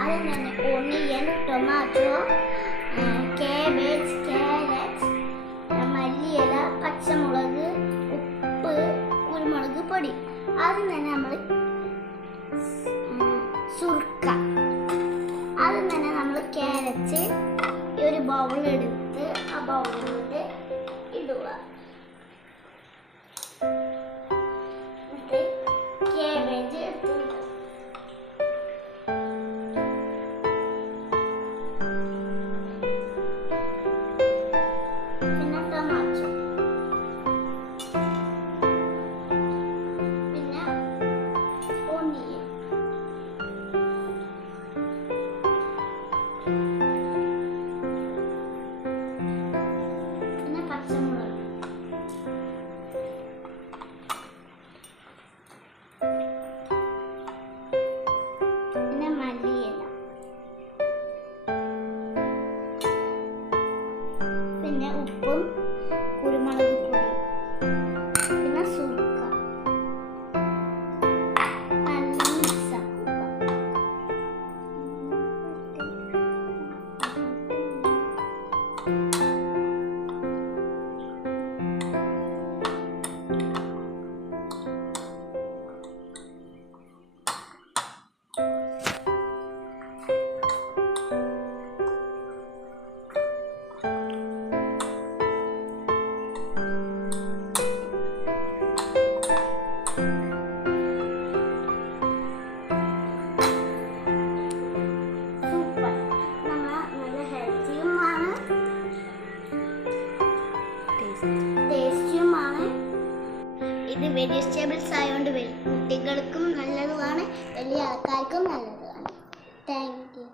ആദ്യം തന്നെ onion, tomato, cabbage, carrot, മല്ലിയില, പച്ചമുളക്, ഉപ്പ്, കുരുമുളക് പൊടി. ആദ്യം തന്നെ നമ്മൾ സുർക്ക. ആദ്യം തന്നെ നമ്മൾ ക്യാരറ്റ് ഈ ഒരു ബൗളെടുത്ത് ആ ബൗളിലൂടെ ഇടുക. കാബേജ് എടുത്തിട്ട് പിന്നെ ടൊമാറ്റോ, പിന്നെ ഒണിയൻ, പിന്നെ പച്ചമുളക്, പിന്നെ മല്ലിയില, പിന്നെ ഉപ്പും കുരുമുളക് പൊടിയും, പിന്നെ സുർക്ക. നല്ല മിക്സാക്കുക. ടേസ്റ്റിയുമാണ്. ഇത് വെജിറ്റബിൾസ് ആയതുകൊണ്ട് കുട്ടികൾക്കും നല്ലതുമാണ്, വലിയ ആൾക്കാർക്കും നല്ലതുമാണ്. Thank you.